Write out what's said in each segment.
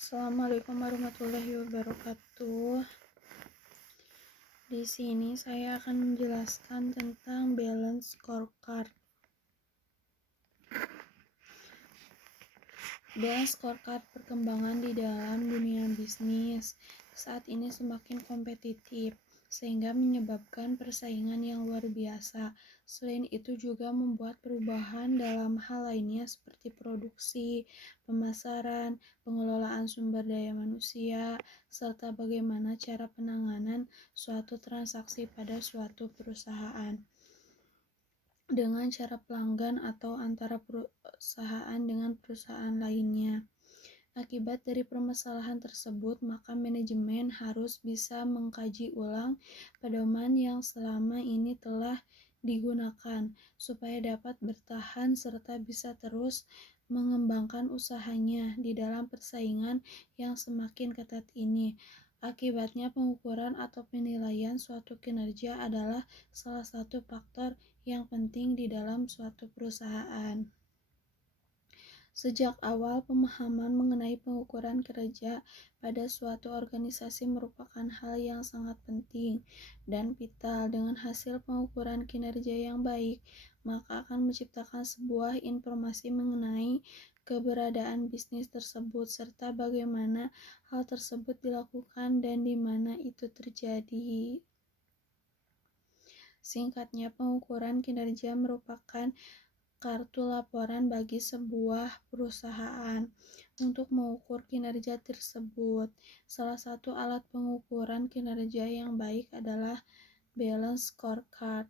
Assalamualaikum warahmatullahi wabarakatuh. Di sini saya akan menjelaskan tentang balance scorecard. Balance scorecard perkembangan di dalam dunia bisnis saat ini semakin kompetitif, sehingga menyebabkan persaingan yang luar biasa. Selain itu juga membuat perubahan dalam hal lainnya seperti produksi, pemasaran, pengelolaan sumber daya manusia, serta bagaimana cara penanganan suatu transaksi pada suatu perusahaan dengan cara pelanggan atau antara perusahaan dengan perusahaan lainnya. Akibat dari permasalahan tersebut, maka manajemen harus bisa mengkaji ulang pedoman yang selama ini telah digunakan supaya dapat bertahan serta bisa terus mengembangkan usahanya di dalam persaingan yang semakin ketat ini. Akibatnya pengukuran atau penilaian suatu kinerja adalah salah satu faktor yang penting di dalam suatu perusahaan. Sejak awal, pemahaman mengenai pengukuran kinerja pada suatu organisasi merupakan hal yang sangat penting dan vital. Dengan hasil pengukuran kinerja yang baik, maka akan menciptakan sebuah informasi mengenai keberadaan bisnis tersebut serta bagaimana hal tersebut dilakukan dan di mana itu terjadi. Singkatnya, pengukuran kinerja merupakan kartu laporan bagi sebuah perusahaan untuk mengukur kinerja tersebut. Salah satu alat pengukuran kinerja yang baik adalah balance scorecard.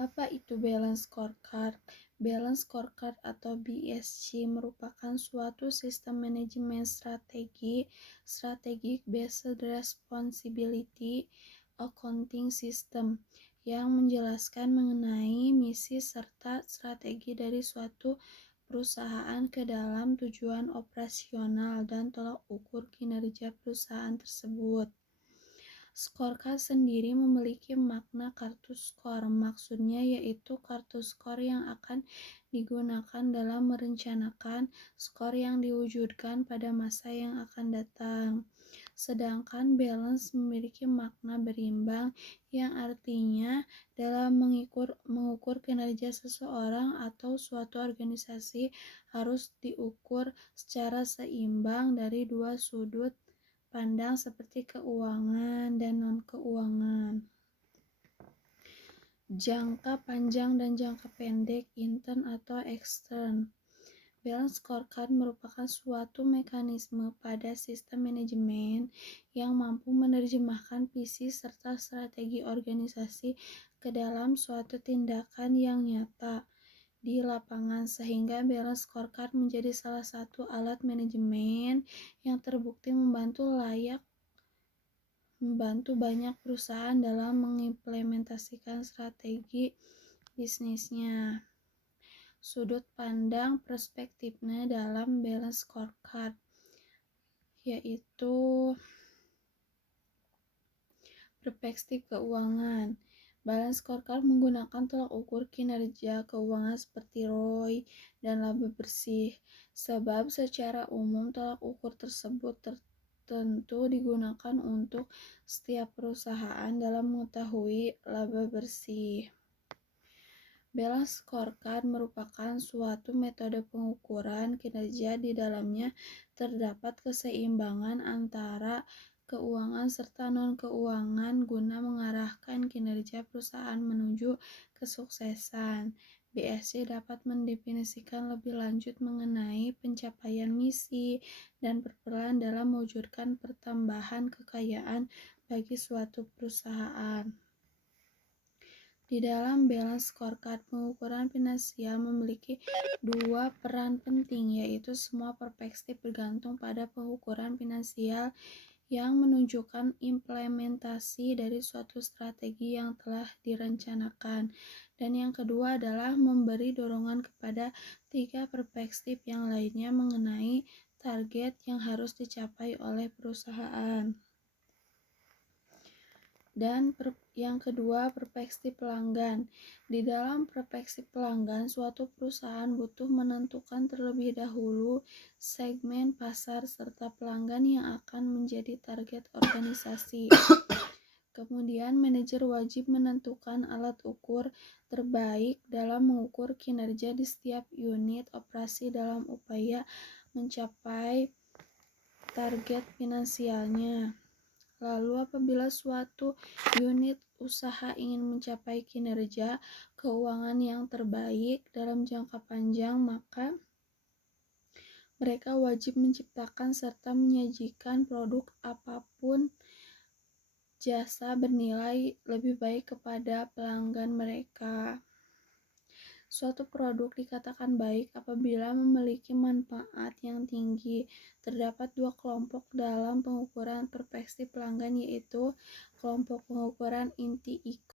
Apa itu balance scorecard? Balance scorecard atau BSC merupakan suatu sistem manajemen strategic based responsibility accounting system yang menjelaskan mengenai misi serta strategi dari suatu perusahaan ke dalam tujuan operasional dan tolak ukur kinerja perusahaan tersebut. Scorecard sendiri memiliki makna kartu skor, maksudnya yaitu kartu skor yang akan digunakan dalam merencanakan skor yang diwujudkan pada masa yang akan datang. Sedangkan balance memiliki makna berimbang yang artinya dalam mengukur kinerja seseorang atau suatu organisasi harus diukur secara seimbang dari dua sudut pandang seperti keuangan dan non-keuangan, jangka panjang dan jangka pendek, intern atau ekstern. Balance scorecard merupakan suatu mekanisme pada sistem manajemen yang mampu menerjemahkan visi serta strategi organisasi ke dalam suatu tindakan yang nyata di lapangan, sehingga balance scorecard menjadi salah satu alat manajemen yang terbukti membantu banyak perusahaan dalam mengimplementasikan strategi bisnisnya. Sudut pandang perspektifnya dalam balance scorecard yaitu perspektif keuangan. Balance scorecard menggunakan tolak ukur kinerja keuangan seperti ROI dan laba bersih. Sebab secara umum tolak ukur tersebut tentu digunakan untuk setiap perusahaan dalam mengetahui laba bersih. Balance scorecard merupakan suatu metode pengukuran kinerja di dalamnya terdapat keseimbangan antara keuangan serta non-keuangan guna mengarahkan kinerja perusahaan menuju kesuksesan. BSC dapat mendefinisikan lebih lanjut mengenai pencapaian misi dan berperan dalam mewujudkan pertambahan kekayaan bagi suatu perusahaan. Di dalam balance scorecard, pengukuran finansial memiliki dua peran penting, yaitu semua perspektif bergantung pada pengukuran finansial yang menunjukkan implementasi dari suatu strategi yang telah direncanakan. Dan yang kedua adalah memberi dorongan kepada tiga perspektif yang lainnya mengenai target yang harus dicapai oleh perusahaan. Dan yang kedua, perspektif pelanggan. Di dalam perspektif pelanggan, suatu perusahaan butuh menentukan terlebih dahulu segmen pasar serta pelanggan yang akan menjadi target organisasi. Kemudian, manajer wajib menentukan alat ukur terbaik dalam mengukur kinerja di setiap unit operasi dalam upaya mencapai target finansialnya. Lalu apabila suatu unit usaha ingin mencapai kinerja keuangan yang terbaik dalam jangka panjang, maka mereka wajib menciptakan serta menyajikan produk apapun jasa bernilai lebih baik kepada pelanggan mereka. Suatu produk dikatakan baik apabila memiliki manfaat yang tinggi. Terdapat dua kelompok dalam pengukuran perspektif pelanggan, yaitu kelompok pengukuran inti